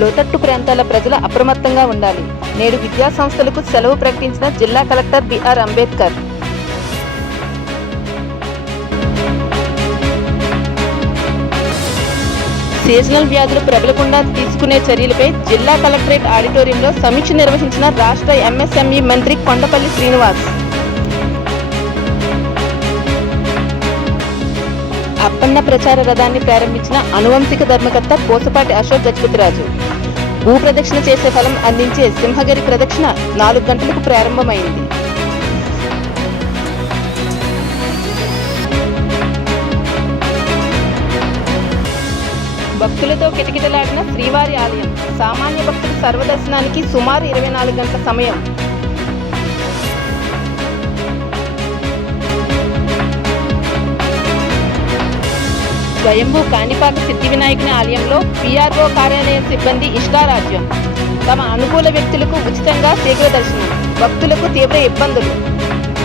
లోతట్టు ప్రాంతాల ప్రజలు అప్రమత్తంగా ఉండాలి. నేడు విద్యా సంస్థలకు సెలవు ప్రకటించిన జిల్లా కలెక్టర్ బిఆర్ అంబేద్కర్. సీజనల్ వ్యాధులు ప్రబలకుండా తీసుకునే చర్యలపై జిల్లా కలెక్టరేట్ ఆడిటోరియంలో సమీక్ష నిర్వహించిన రాష్ట్ర ఎంఎస్ఎంఈ మంత్రి కొండపల్లి శ్రీనివాస్. అప్పన్న ప్రచార రథాన్ని ప్రారంభించిన అనువంశిక ధర్మకర్త కోసపాటి అశోక్ గజపతిరాజు. భూ ప్రదక్షిణ చేసే ఫలం అందించే సింహగిరి ప్రదక్షిణ నాలుగు గంటలకు ప్రారంభమైంది. భక్తులతో కిటకిటలాడిన శ్రీవారి ఆలయం. సామాన్య భక్తుల సర్వదర్శనానికి సుమారు ఇరవై నాలుగు గంటల సమయం. స్వయంభూ కాణిపాక సిద్ధి వినాయకుని ఆలయంలో పిఆర్ఓ కార్యాలయం సిబ్బంది ఇష్టారాజ్యం తమ అనుకూల వ్యక్తులకు ఉచితంగా శీఘ్ర దర్శనం భక్తులకు తీవ్ర ఇబ్బందులు.